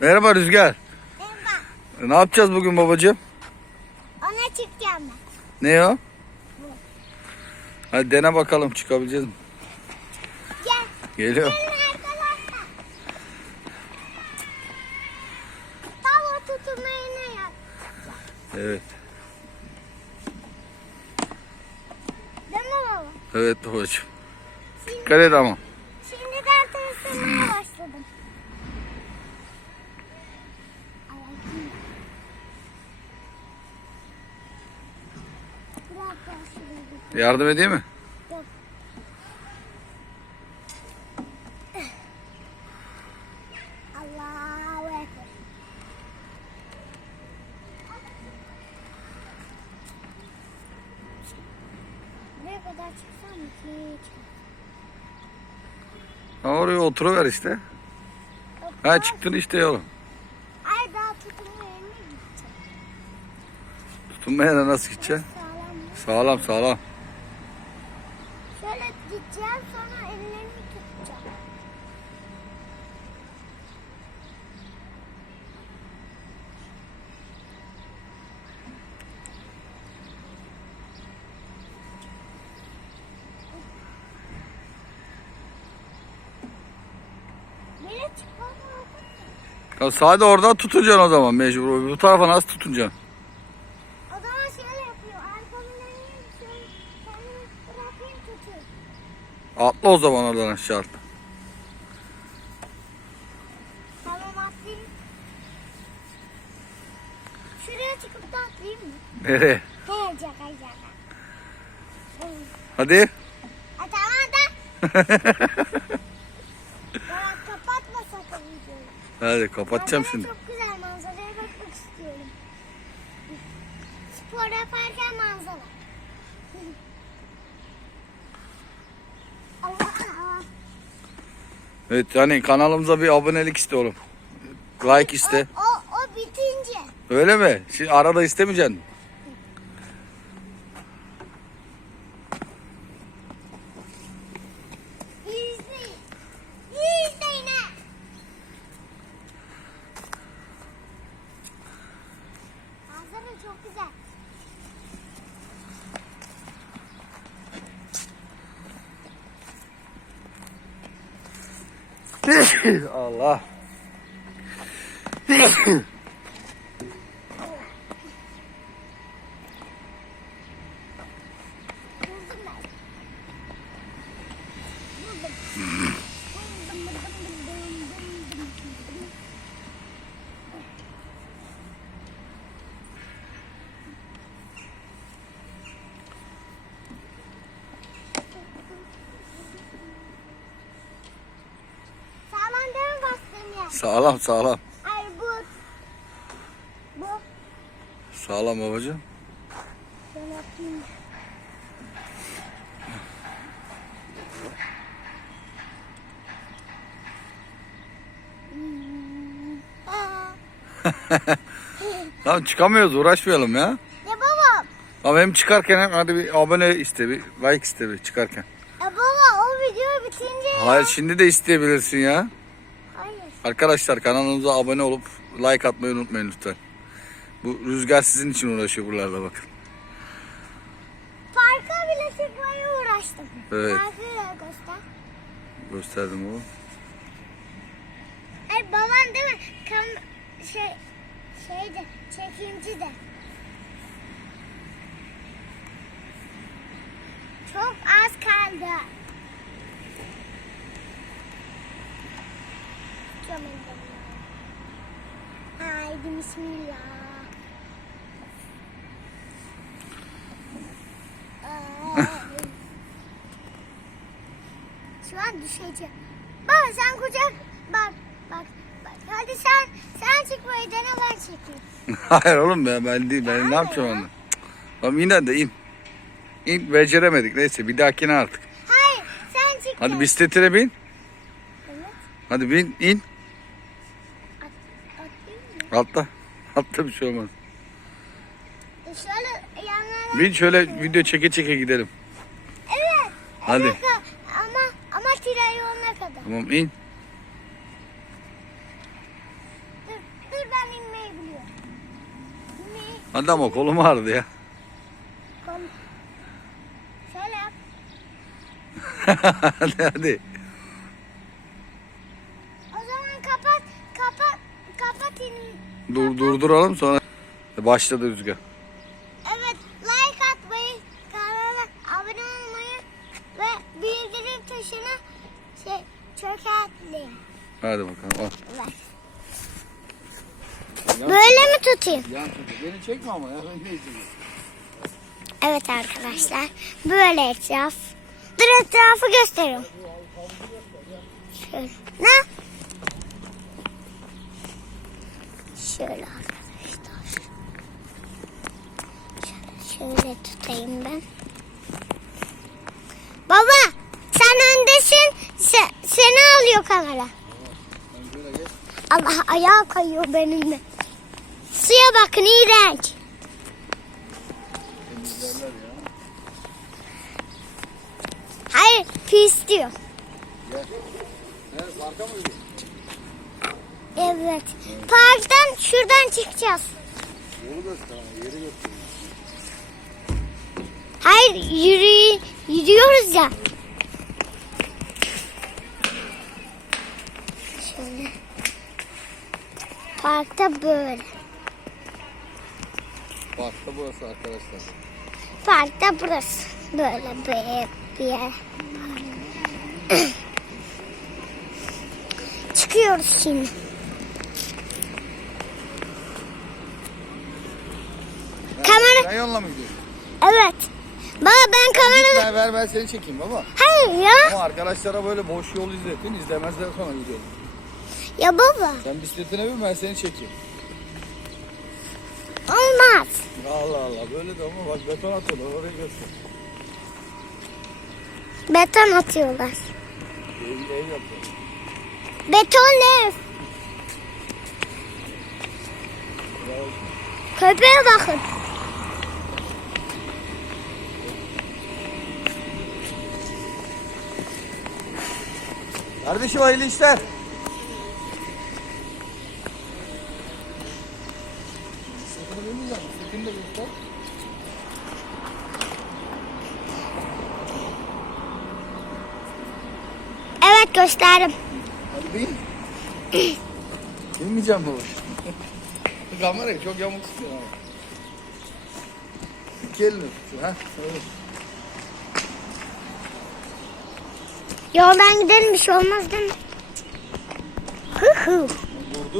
Merhaba Rüzgar. Merhaba. Ne yapacağız bugün babacığım? Ona çıkacağım ben. Ne o? Hadi dene bakalım çıkabileceğiz mi? Gel. Geliyor. Tava tutmayını yap. Evet. Değil mi baba? Evet babacığım. Dikkat et ama. Yardım edeyim mi? Yok. Buraya kadar çıksam ki? Ha, oraya oturuver işte. Ha çıktın işte yolum. Ay daha tutumlu yerine gideceğim. Tutunmaya da nasıl gideceksin? Sağlam? Sağlam gideceğim sonra ellerimi tutacağım. Ya sadece oradan tutunacaksın o zaman mecbur. Bu tarafa nasıl tutunacaksın? O zaman şöyle yapıyor. Arkamın elini şöyle kendimi bırakayım tutuyor. Atla o zaman oradan aşağı atla. Tamam atlayayım. Şuraya çıkıp da atlayayım mı? Nereye? He şaka şaka. Hadi. Ha, tamam da. Kapatma sakın videoyu. Hadi kapatacağım Manzara şimdi. Çok güzel manzaraya bakmak istiyorum. Spor yaparken manzara. Allah Allah. Evet hani kanalımıza bir abonelik iste oğlum. Like iste. O, o, o bitince. Öyle mi? Şimdi arada istemeyeceksin. Çok güzel. Allah. Sağlam sağlam. Ay bu. Bu. Sağlam babacığım. Hmm. Aa. Tamam çıkamıyoruz uğraşmayalım ya. Ya baba, Ama hem çıkarken hem hadi bir abone iste bir like iste bir çıkarken. ya baba o video bitince ya. Hayır şimdi de isteyebilirsin ya. Arkadaşlar kanalımıza abone olup like atmayı unutmayın lütfen. Bu rüzgar sizin için uğraşıyor buralarda bakın. Parka bile çıkmaya uğraştım. Evet. Parkı göster. Gösterdim oğlum. Ay baban değil mi? Kam şey şeyde çekimci de. Çok az kaldı. Çok Haydi bismillah. Ay. Şu an düşeceğim. Baba sen kucak bak bak bak. Hadi sen sen çıkmayı dene ben çekeyim. Hayır oğlum ben, ben değil ben ne yapacağım onu. Tamam in hadi in. İn beceremedik neyse bir dahakine artık. Hayır sen çık. Hadi gel. bisikletine bin. Evet. Hadi bin in. Altta. Altta bir şey olmaz. E, şöyle yanlara... Bin şöyle video çeke çeke gidelim. Evet. Hadi. Ama ama trilyonuna kadar. Tamam in. Dur, dur ben inmeyi Hadi ama kolum ağrıdı ya. Kol. Şöyle hadi hadi. Dur durduralım sonra. Başladı rüzgar. Evet, like atmayı, kanala abone olmayı ve bildirim tuşuna şey çökertmeyin. Hadi bakalım. al. Ver. Böyle mi tutayım? Yan. Beni çekme ama ya. Evet arkadaşlar, böyle etraf. Dur etrafı gösteriyorum. Şöyle. Ne? Şöyle arkadaşlar. Şöyle, şöyle tutayım ben. Baba, sen öndesin. Se- seni alıyor kamera. Allah ayağı kayıyor benim de. Suya bakın iğrenç. Hayır pis diyor. Gel. Parka mı gidiyorsun? Evet. Parktan şuradan çıkacağız. Yolu göster ama yeri göster. Hayır yürü, yürüyoruz ya. Şöyle. Parkta böyle. Parkta burası arkadaşlar. Parkta burası. Böyle bir, bir yer. Çıkıyoruz şimdi. Kamera- Sen mı gidiyorsun? Evet. Baba ben kamera... Ver ver ben seni çekeyim baba. Hayır ya. Ama arkadaşlara böyle boş yol izletin. izlemezler sonra gidiyorum. Ya baba. Sen bisikletine bin ben seni çekeyim. Olmaz. Allah Allah böyle de ama bak beton atıyorlar oraya göster. Beton atıyorlar. Ev, ev yapıyor. Beton ev. Köpeğe bakın. Kardeşim hayırlı işler. Evet gösterdim. Hadi bin. Binmeyeceğim baba. Kamerayı çok yamuk tutuyor ama. İki elini tutuyor. Ha? Öyle. Yoldan gidelim bir şey olmaz değil mi? Hı hı.